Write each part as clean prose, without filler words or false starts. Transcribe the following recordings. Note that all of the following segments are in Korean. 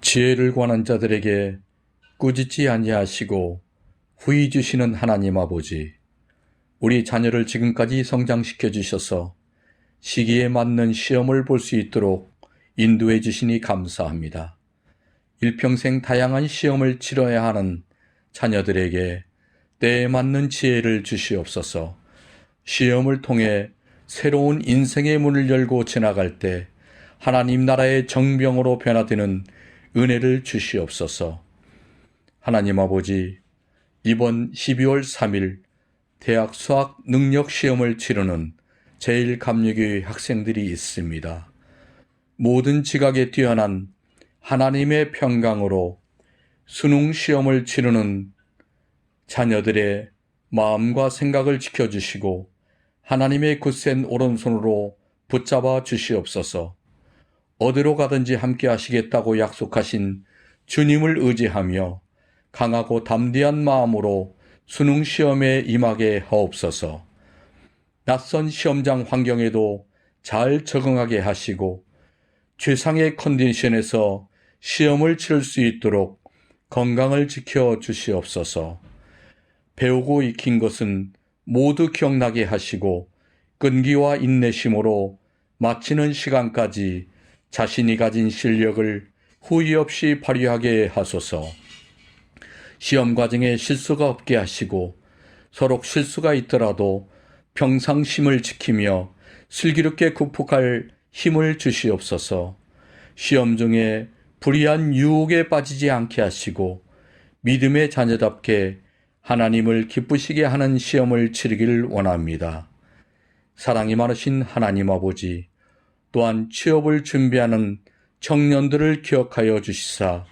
지혜를 구하는 자들에게 꾸짖지 아니하시고 후히 주시는 하나님 아버지, 우리 자녀를 지금까지 성장시켜 주셔서 시기에 맞는 시험을 볼 수 있도록 인도해 주시니 감사합니다. 일평생 다양한 시험을 치러야 하는 자녀들에게 때에 맞는 지혜를 주시옵소서. 시험을 통해 새로운 인생의 문을 열고 지나갈 때 하나님 나라의 정병으로 변화되는 은혜를 주시옵소서. 하나님 아버지, 이번 12월 3일 대학 수학 능력 시험을 치르는 제1감리교회 학생들이 있습니다. 모든 지각에 뛰어난 하나님의 평강으로 수능 시험을 치르는 자녀들의 마음과 생각을 지켜주시고 하나님의 굳센 오른손으로 붙잡아 주시옵소서. 어디로 가든지 함께 하시겠다고 약속하신 주님을 의지하며 강하고 담대한 마음으로 수능 시험에 임하게 하옵소서. 낯선 시험장 환경에도 잘 적응하게 하시고 최상의 컨디션에서 시험을 치를 수 있도록 건강을 지켜 주시옵소서. 배우고 익힌 것은 모두 기억나게 하시고 끈기와 인내심으로 마치는 시간까지 자신이 가진 실력을 후회 없이 발휘하게 하소서. 시험 과정에 실수가 없게 하시고 서로 실수가 있더라도 평상심을 지키며 슬기롭게 극복할 힘을 주시옵소서. 시험 중에 불의한 유혹에 빠지지 않게 하시고 믿음의 자녀답게 하나님을 기쁘시게 하는 시험을 치르길 원합니다. 사랑이 많으신 하나님 아버지, 또한 취업을 준비하는 청년들을 기억하여 주시사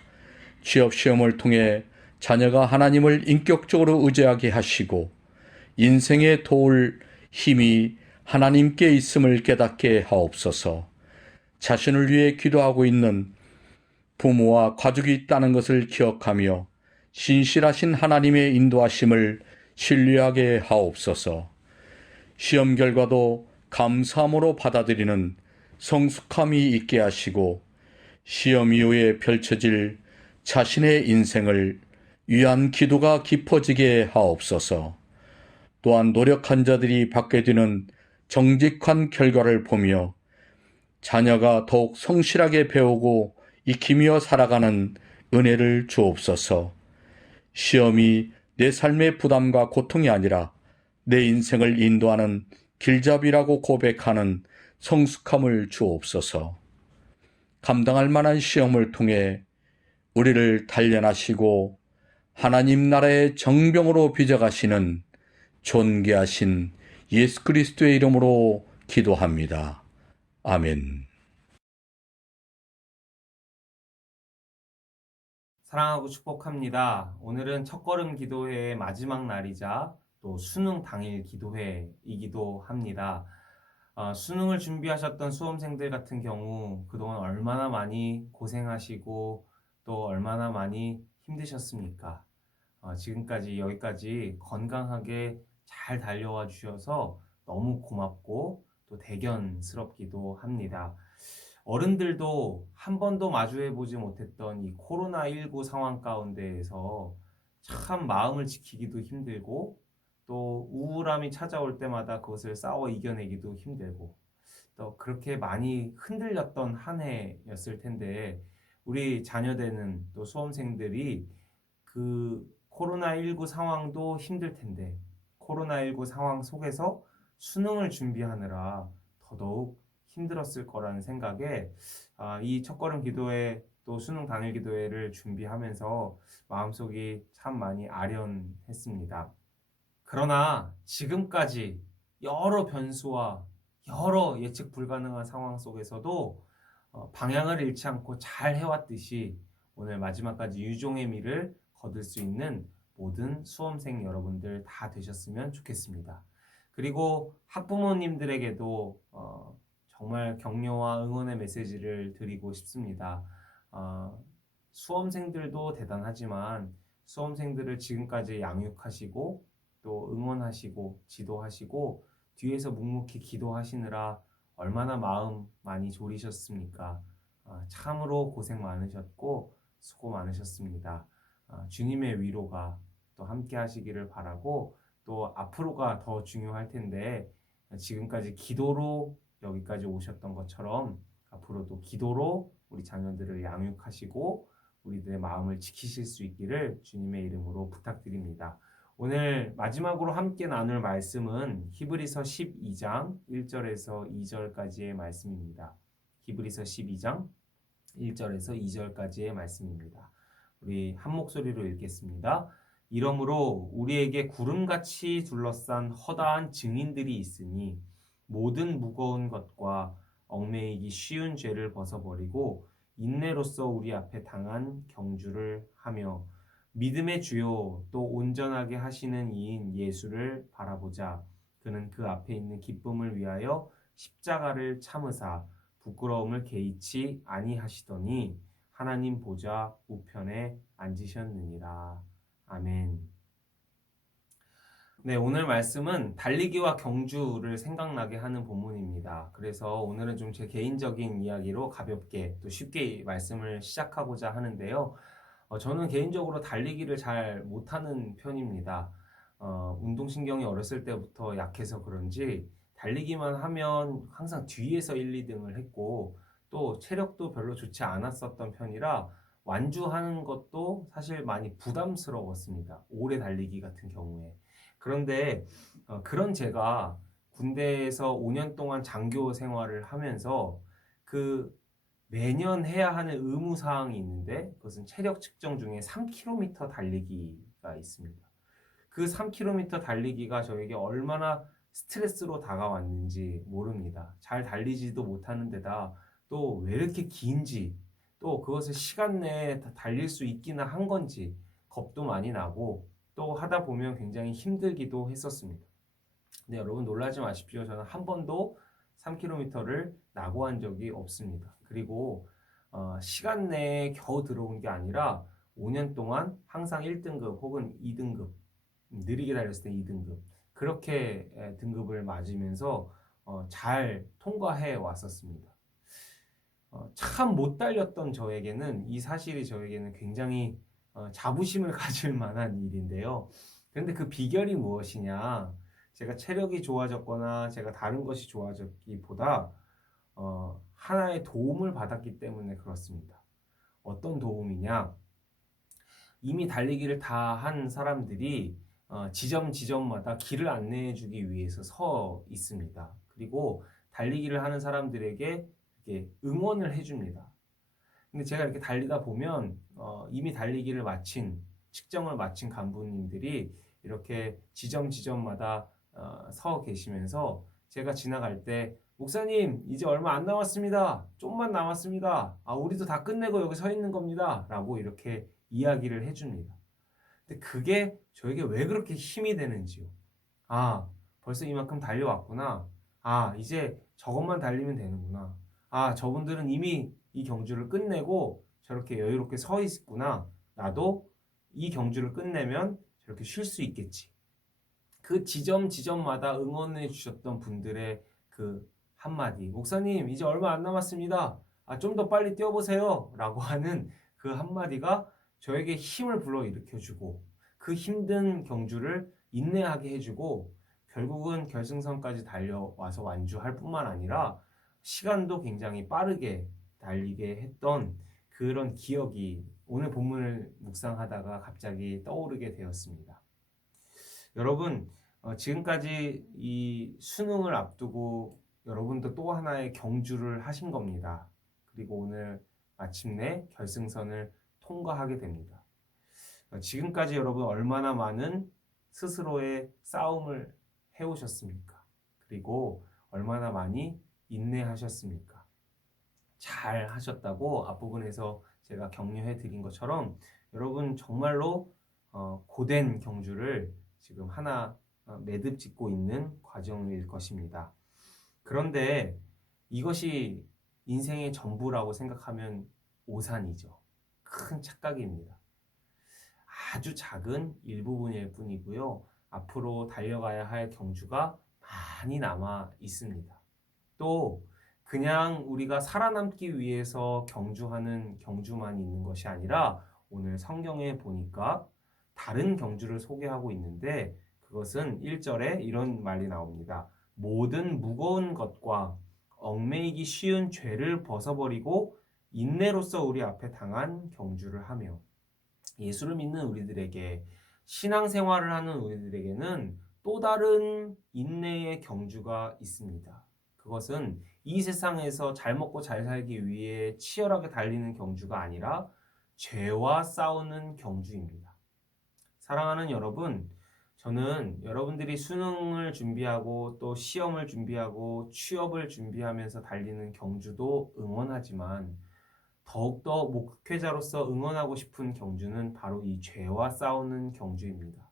취업시험을 통해 자녀가 하나님을 인격적으로 의지하게 하시고 인생에 도울 힘이 하나님께 있음을 깨닫게 하옵소서. 자신을 위해 기도하고 있는 부모와 가족이 있다는 것을 기억하며 신실하신 하나님의 인도하심을 신뢰하게 하옵소서. 시험 결과도 감사함으로 받아들이는 성숙함이 있게 하시고 시험 이후에 펼쳐질 자신의 인생을 위한 기도가 깊어지게 하옵소서. 또한 노력한 자들이 받게 되는 정직한 결과를 보며 자녀가 더욱 성실하게 배우고 익히며 살아가는 은혜를 주옵소서. 시험이 내 삶의 부담과 고통이 아니라 내 인생을 인도하는 길잡이라고 고백하는 성숙함을 주옵소서. 감당할 만한 시험을 통해 우리를 단련하시고 하나님 나라의 정병으로 빚어가시는 존귀하신 예수 그리스도의 이름으로 기도합니다. 아멘. 사랑하고 축복합니다. 오늘은 첫걸음 기도회의 마지막 날이자 또 수능 당일 기도회이기도 합니다. 수능을 준비하셨던 수험생들 같은 경우 그동안 얼마나 많이 고생하시고 또 얼마나 많이 힘드셨습니까? 지금까지 여기까지 건강하게 잘 달려와 주셔서 너무 고맙고 또 대견스럽기도 합니다. 어른들도 한 번도 마주해보지 못했던 이 코로나19 상황 가운데에서 참 마음을 지키기도 힘들고 또 우울함이 찾아올 때마다 그것을 싸워 이겨내기도 힘들고 또 그렇게 많이 흔들렸던 한 해였을 텐데 우리 자녀되는 또 수험생들이 그 코로나19 상황도 힘들 텐데 코로나19 상황 속에서 수능을 준비하느라 더더욱 힘들었을 거라는 생각에 이 첫걸음 기도회 또 수능 당일 기도회를 준비하면서 마음속이 참 많이 아련했습니다. 그러나 지금까지 여러 변수와 여러 예측 불가능한 상황 속에서도 방향을 잃지 않고 잘 해왔듯이 오늘 마지막까지 유종의 미를 거둘 수 있는 모든 수험생 여러분들 다 되셨으면 좋겠습니다. 그리고 학부모님들에게도 정말 격려와 응원의 메시지를 드리고 싶습니다. 수험생들도 대단하지만 수험생들을 지금까지 양육하시고 또 응원하시고 지도하시고 뒤에서 묵묵히 기도하시느라 얼마나 마음 많이 졸이셨습니까? 참으로 고생 많으셨고 수고 많으셨습니다. 주님의 위로가 또 함께 하시기를 바라고 또 앞으로가 더 중요할 텐데 지금까지 기도로 여기까지 오셨던 것처럼 앞으로도 기도로 우리 자녀들을 양육하시고 우리들의 마음을 지키실 수 있기를 주님의 이름으로 부탁드립니다. 오늘 마지막으로 함께 나눌 말씀은 히브리서 12장 1절에서 2절까지의 말씀입니다. 히브리서 12장 1절에서 2절까지의 말씀입니다. 우리 한 목소리로 읽겠습니다. 이러므로 우리에게 구름같이 둘러싼 허다한 증인들이 있으니 모든 무거운 것과 얽매이기 쉬운 죄를 벗어버리고 인내로써 우리 앞에 당한 경주를 하며 믿음의 주요 또 온전하게 하시는 이인 예수를 바라보자. 그는 그 앞에 있는 기쁨을 위하여 십자가를 참으사 부끄러움을 개의치 아니하시더니 하나님 보좌 우편에 앉으셨느니라. 아멘. 네, 오늘 말씀은 달리기와 경주를 생각나게 하는 본문입니다. 그래서 오늘은 좀 제 개인적인 이야기로 가볍게 또 쉽게 말씀을 시작하고자 하는데요. 저는 개인적으로 달리기를 잘 못하는 편입니다. 운동신경이 어렸을 때부터 약해서 그런지 달리기만 하면 항상 뒤에서 1, 2등을 했고 또 체력도 별로 좋지 않았었던 편이라 완주하는 것도 사실 많이 부담스러웠습니다. 오래 달리기 같은 경우에. 그런데 그런 제가 군대에서 5년 동안 장교 생활을 하면서 그 매년 해야 하는 의무 사항이 있는데 그것은 체력 측정 중에 3km 달리기가 있습니다. 그 3km 달리기가 저에게 얼마나 스트레스로 다가왔는지 모릅니다. 잘 달리지도 못하는 데다 또 왜 이렇게 긴지 또 그것을 시간 내에 다 달릴 수 있기는 한 건지 겁도 많이 나고 또 하다 보면 굉장히 힘들기도 했었습니다. 근데 여러분 놀라지 마십시오. 저는 한 번도 3km를 낙오한 적이 없습니다. 그리고 시간 내에 겨우 들어온 게 아니라 5년 동안 항상 1등급 혹은 2등급 느리게 달렸을 때 2등급 그렇게 등급을 맞으면서 잘 통과해 왔었습니다. 참 못 달렸던 저에게는 이 사실이 저에게는 굉장히 자부심을 가질 만한 일인데요. 그런데 그 비결이 무엇이냐? 제가 체력이 좋아졌거나 제가 다른 것이 좋아졌기보다 하나의 도움을 받았기 때문에 그렇습니다. 어떤 도움이냐? 이미 달리기를 다 한 사람들이 지점마다 길을 안내해 주기 위해서 서 있습니다. 그리고 달리기를 하는 사람들에게 이렇게 응원을 해줍니다. 근데 제가 이렇게 달리다 보면 이미 달리기를 마친 측정을 마친 간부님들이 이렇게 지점마다 서 계시면서 제가 지나갈 때 목사님 이제 얼마 안 남았습니다. 좀만 남았습니다. 우리도 다 끝내고 여기 서 있는 겁니다. 라고 이렇게 이야기를 해줍니다. 근데 그게 저에게 왜 그렇게 힘이 되는지요. 벌써 이만큼 달려왔구나. 이제 저것만 달리면 되는구나. 저분들은 이미 이 경주를 끝내고 저렇게 여유롭게 서 있구나. 나도 이 경주를 끝내면 저렇게 쉴 수 있겠지. 그 지점마다 응원해 주셨던 분들의 그 한마디. 목사님, 이제 얼마 안 남았습니다. 좀 더 빨리 뛰어보세요. 라고 하는 그 한마디가 저에게 힘을 불러일으켜주고 그 힘든 경주를 인내하게 해주고 결국은 결승선까지 달려와서 완주할 뿐만 아니라 시간도 굉장히 빠르게 달리게 했던 그런 기억이 오늘 본문을 묵상하다가 갑자기 떠오르게 되었습니다. 여러분, 지금까지 이 수능을 앞두고 여러분도 또 하나의 경주를 하신 겁니다. 그리고 오늘 마침내 결승선을 통과하게 됩니다. 지금까지 여러분 얼마나 많은 스스로의 싸움을 해오셨습니까? 그리고 얼마나 많이 인내하셨습니까? 잘 하셨다고 앞부분에서 제가 격려해 드린 것처럼 여러분 정말로 고된 경주를 지금 하나 매듭 짓고 있는 과정일 것입니다. 그런데 이것이 인생의 전부라고 생각하면 오산이죠. 큰 착각입니다. 아주 작은 일부분일 뿐이고요. 앞으로 달려가야 할 경주가 많이 남아 있습니다. 또 그냥 우리가 살아남기 위해서 경주하는 경주만 있는 것이 아니라 오늘 성경에 보니까 다른 경주를 소개하고 있는데 그것은 1절에 이런 말이 나옵니다. 모든 무거운 것과 얽매이기 쉬운 죄를 벗어버리고 인내로서 우리 앞에 당한 경주를 하며 예수를 믿는 우리들에게 신앙생활을 하는 우리들에게는 또 다른 인내의 경주가 있습니다. 그것은 이 세상에서 잘 먹고 잘 살기 위해 치열하게 달리는 경주가 아니라 죄와 싸우는 경주입니다. 사랑하는 여러분, 저는 여러분들이 수능을 준비하고 또 시험을 준비하고 취업을 준비하면서 달리는 경주도 응원하지만 더욱더 목회자로서 응원하고 싶은 경주는 바로 이 죄와 싸우는 경주입니다.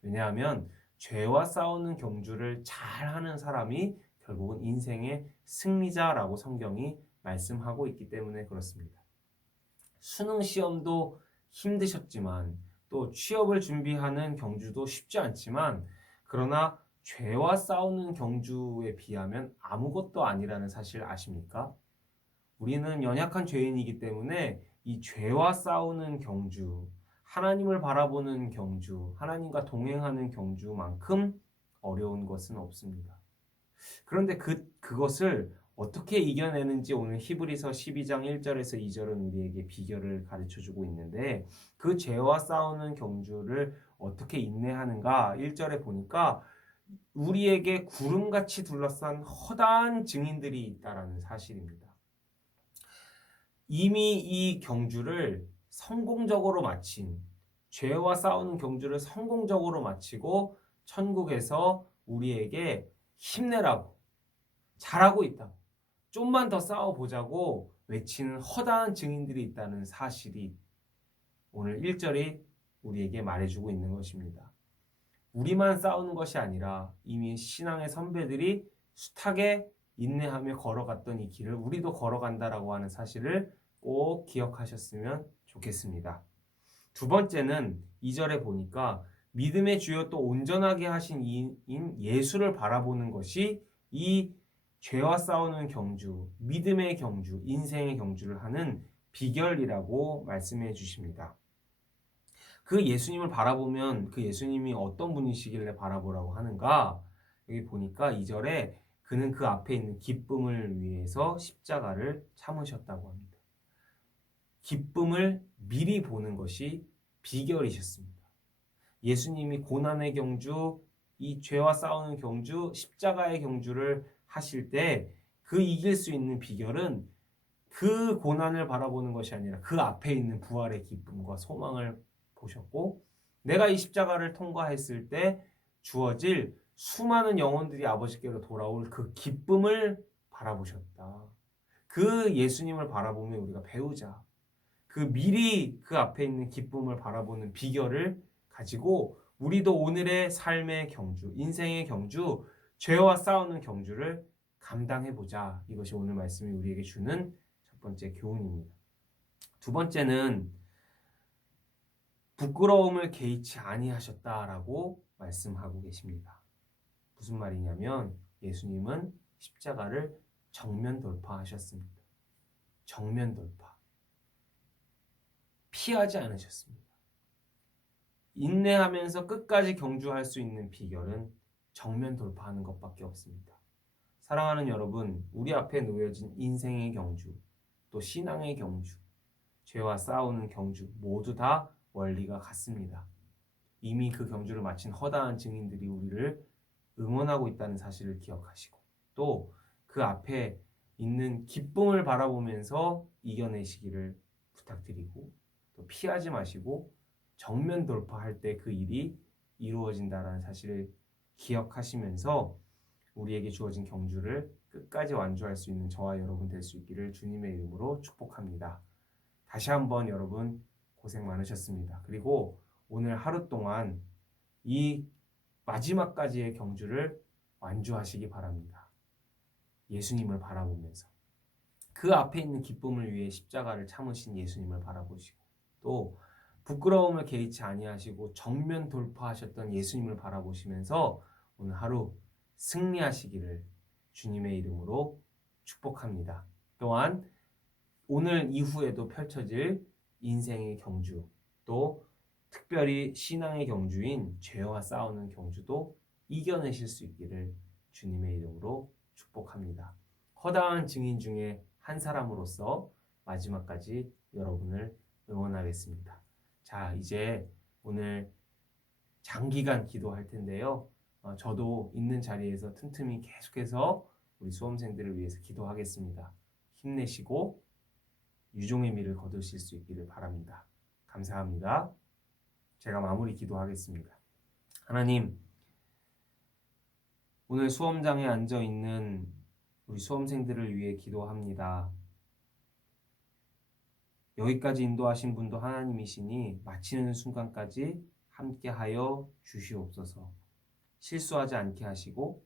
왜냐하면 죄와 싸우는 경주를 잘하는 사람이 결국은 인생의 승리자라고 성경이 말씀하고 있기 때문에 그렇습니다. 수능 시험도 힘드셨지만 또 취업을 준비하는 경주도 쉽지 않지만 그러나 죄와 싸우는 경주에 비하면 아무것도 아니라는 사실 아십니까? 우리는 연약한 죄인이기 때문에 이 죄와 싸우는 경주, 하나님을 바라보는 경주, 하나님과 동행하는 경주만큼 어려운 것은 없습니다. 그런데 그것을 어떻게 이겨내는지 오늘 히브리서 12장 1절에서 2절은 우리에게 비결을 가르쳐주고 있는데 그 죄와 싸우는 경주를 어떻게 인내하는가 1절에 보니까 우리에게 구름같이 둘러싼 허다한 증인들이 있다라는 사실입니다. 이미 이 경주를 성공적으로 마친 죄와 싸우는 경주를 성공적으로 마치고 천국에서 우리에게 힘내라고 잘하고 있다고 좀만 더 싸워보자고 외치는 허다한 증인들이 있다는 사실이 오늘 1절이 우리에게 말해주고 있는 것입니다. 우리만 싸우는 것이 아니라 이미 신앙의 선배들이 숱하게 인내하며 걸어갔던 이 길을 우리도 걸어간다라고 하는 사실을 꼭 기억하셨으면 좋겠습니다. 두 번째는 2절에 보니까 믿음의 주요 또 온전하게 하신 이인 예수를 바라보는 것이 이 죄와 싸우는 경주, 믿음의 경주, 인생의 경주를 하는 비결이라고 말씀해 주십니다. 그 예수님을 바라보면 그 예수님이 어떤 분이시길래 바라보라고 하는가? 여기 보니까 2절에 그는 그 앞에 있는 기쁨을 위해서 십자가를 참으셨다고 합니다. 기쁨을 미리 보는 것이 비결이셨습니다. 예수님이 고난의 경주, 이 죄와 싸우는 경주, 십자가의 경주를 하실 때 그 이길 수 있는 비결은 그 고난을 바라보는 것이 아니라 그 앞에 있는 부활의 기쁨과 소망을 보셨고 내가 이 십자가를 통과했을 때 주어질 수많은 영혼들이 아버지께로 돌아올 그 기쁨을 바라보셨다. 그 예수님을 바라보면 우리가 배우자. 그 미리 그 앞에 있는 기쁨을 바라보는 비결을 가지고 우리도 오늘의 삶의 경주, 인생의 경주, 죄와 싸우는 경주를 감당해보자. 이것이 오늘 말씀이 우리에게 주는 첫 번째 교훈입니다. 두 번째는 부끄러움을 개의치 아니하셨다라고 말씀하고 계십니다. 무슨 말이냐면 예수님은 십자가를 정면 돌파하셨습니다. 정면 돌파. 피하지 않으셨습니다. 인내하면서 끝까지 경주할 수 있는 비결은 정면 돌파하는 것밖에 없습니다. 사랑하는 여러분, 우리 앞에 놓여진 인생의 경주, 또 신앙의 경주, 죄와 싸우는 경주 모두 다 원리가 같습니다. 이미 그 경주를 마친 허다한 증인들이 우리를 응원하고 있다는 사실을 기억하시고 또 그 앞에 있는 기쁨을 바라보면서 이겨내시기를 부탁드리고 또 피하지 마시고 정면 돌파할 때 그 일이 이루어진다는 사실을 기억하시면서 우리에게 주어진 경주를 끝까지 완주할 수 있는 저와 여러분 될 수 있기를 주님의 이름으로 축복합니다. 다시 한번 여러분 고생 많으셨습니다. 그리고 오늘 하루 동안 이 마지막까지의 경주를 완주하시기 바랍니다. 예수님을 바라보면서 그 앞에 있는 기쁨을 위해 십자가를 참으신 예수님을 바라보시고 또 부끄러움을 개의치 아니하시고 정면 돌파하셨던 예수님을 바라보시면서 오늘 하루 승리하시기를 주님의 이름으로 축복합니다. 또한 오늘 이후에도 펼쳐질 인생의 경주, 또 특별히 신앙의 경주인 죄와 싸우는 경주도 이겨내실 수 있기를 주님의 이름으로 축복합니다. 허다한 증인 중에 한 사람으로서 마지막까지 여러분을 응원하겠습니다. 자, 이제 오늘 장기간 기도할 텐데요. 저도 있는 자리에서 틈틈이 계속해서 우리 수험생들을 위해서 기도하겠습니다. 힘내시고 유종의 미를 거두실 수 있기를 바랍니다. 감사합니다. 제가 마무리 기도하겠습니다. 하나님, 오늘 수험장에 앉아 있는 우리 수험생들을 위해 기도합니다. 여기까지 인도하신 분도 하나님이시니 마치는 순간까지 함께하여 주시옵소서. 실수하지 않게 하시고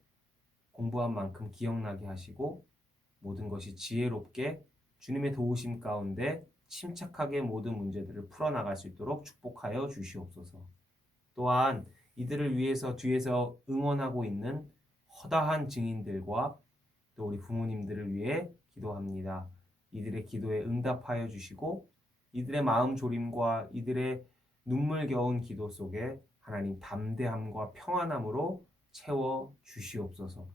공부한 만큼 기억나게 하시고 모든 것이 지혜롭게 주님의 도우심 가운데 침착하게 모든 문제들을 풀어나갈 수 있도록 축복하여 주시옵소서. 또한 이들을 위해서 뒤에서 응원하고 있는 허다한 증인들과 또 우리 부모님들을 위해 기도합니다. 이들의 기도에 응답하여 주시고 이들의 마음 졸임과 이들의 눈물겨운 기도 속에 하나님 담대함과 평안함으로 채워 주시옵소서.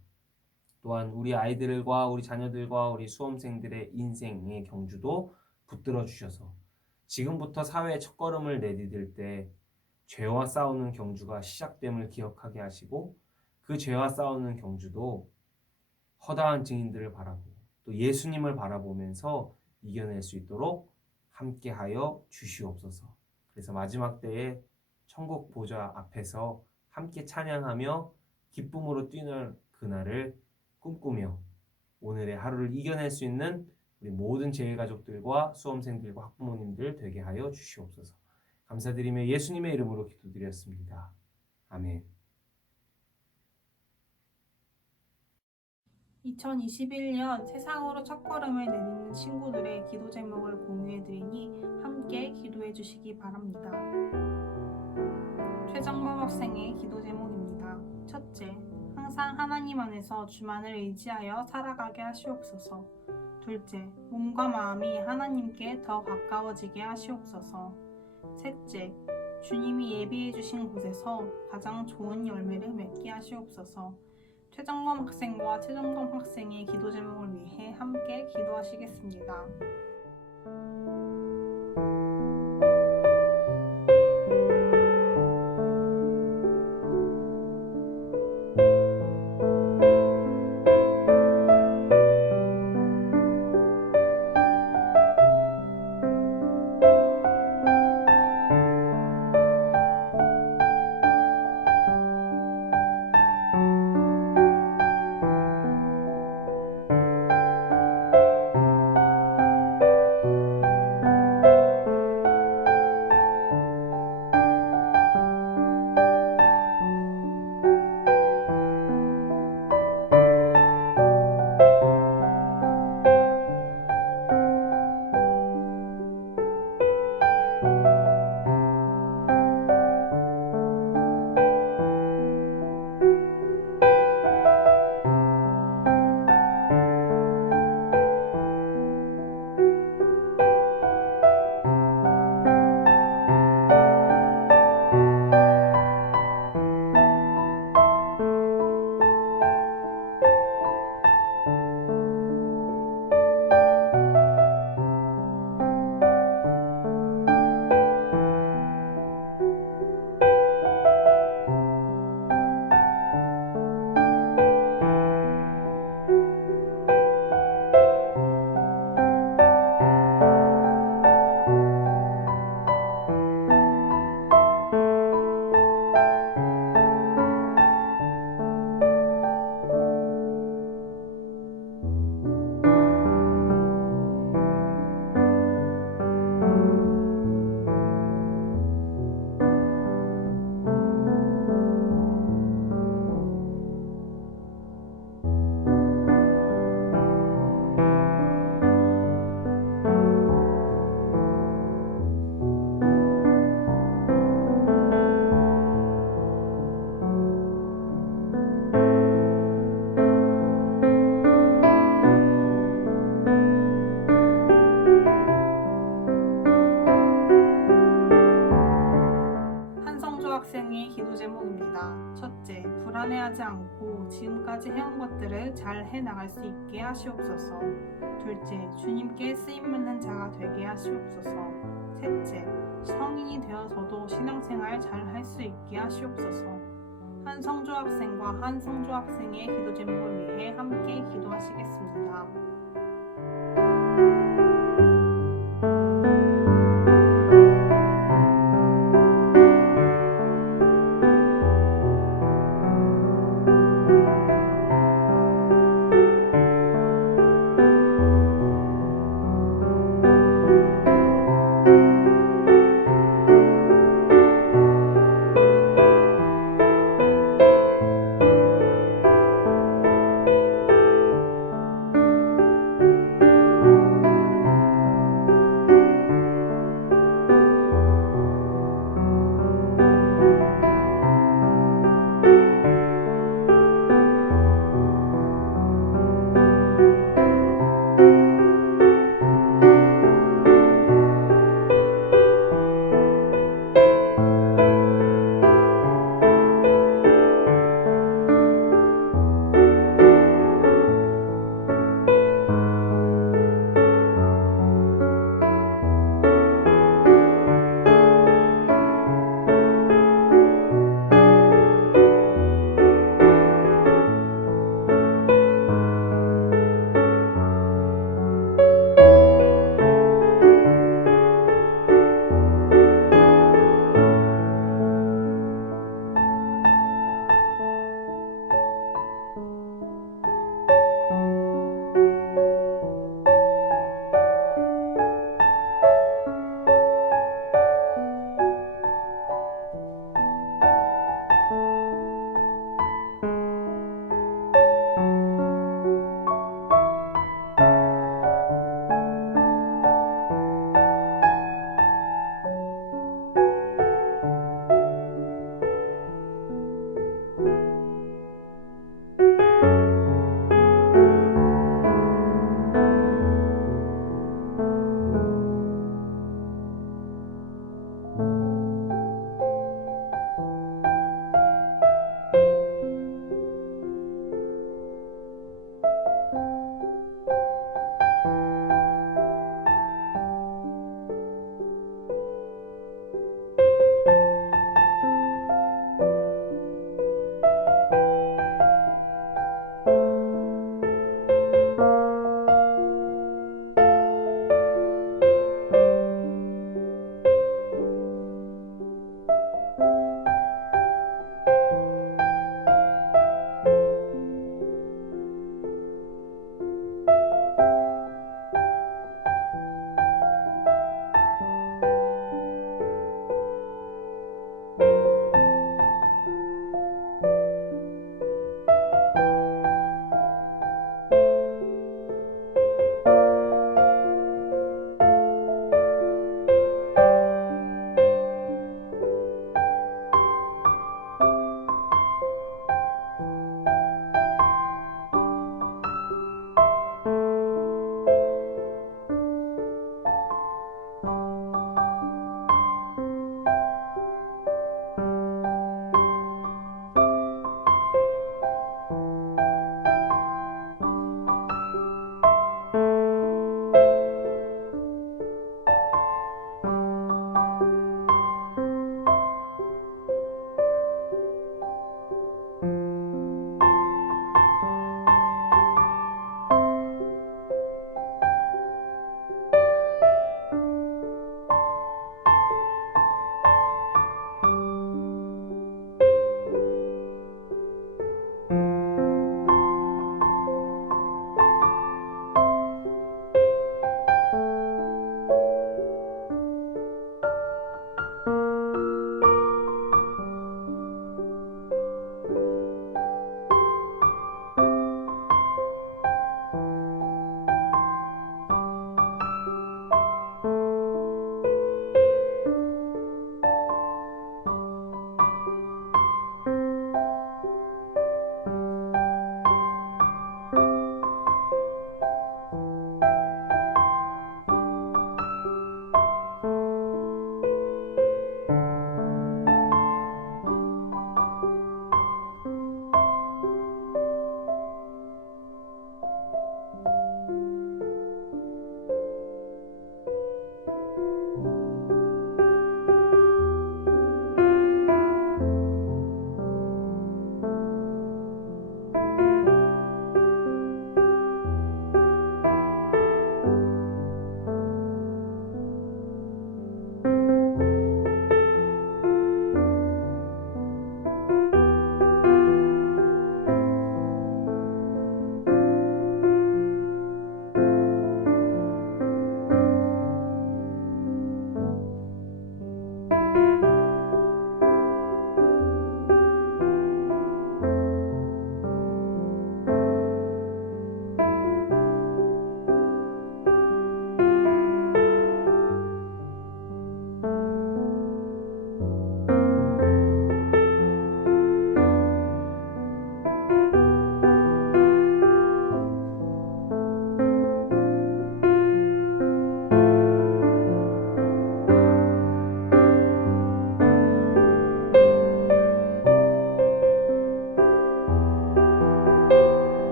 또한 우리 아이들과 우리 자녀들과 우리 수험생들의 인생의 경주도 붙들어 주셔서 지금부터 사회의 첫걸음을 내디딜 때 죄와 싸우는 경주가 시작됨을 기억하게 하시고 그 죄와 싸우는 경주도 허다한 증인들을 바라보고 또 예수님을 바라보면서 이겨낼 수 있도록 함께하여 주시옵소서. 그래서 마지막 때에 천국 보좌 앞에서 함께 찬양하며 기쁨으로 뛰는 그날을 꿈꾸며 오늘의 하루를 이겨낼 수 있는 우리 모든 제일가족들과 수험생들과 학부모님들 되게 하여 주시옵소서. 감사드리며 예수님의 이름으로 기도드렸습니다. 아멘. 2021년 세상으로 첫걸음을 내딛는 친구들의 기도 제목을 공유해드리니 함께 기도해 주시기 바랍니다. 최정범 학생의 기도 제목입니다. 첫째, 항상 하나님 안에서 주만을 의지하여 살아가게 하시옵소서. 둘째, 몸과 마음이 하나님께 더 가까워지게 하시옵소서. 셋째, 주님이 예비해 주신 곳에서 가장 좋은 열매를 맺게 하시옵소서. 최정범 학생과 최정범 학생의 기도 제목을 위해 함께 기도하시겠습니다. 불안해하지 않고 지금까지 해온 것들을 잘 해나갈 수 있게 하시옵소서. 둘째, 주님께 쓰임받는 자가 되게 하시옵소서. 셋째, 성인이 되어서도 신앙생활 잘 할 수 있게 하시옵소서. 한 성조 학생과 한 성조 학생의 기도 제목을 위해 함께 기도하시겠습니다.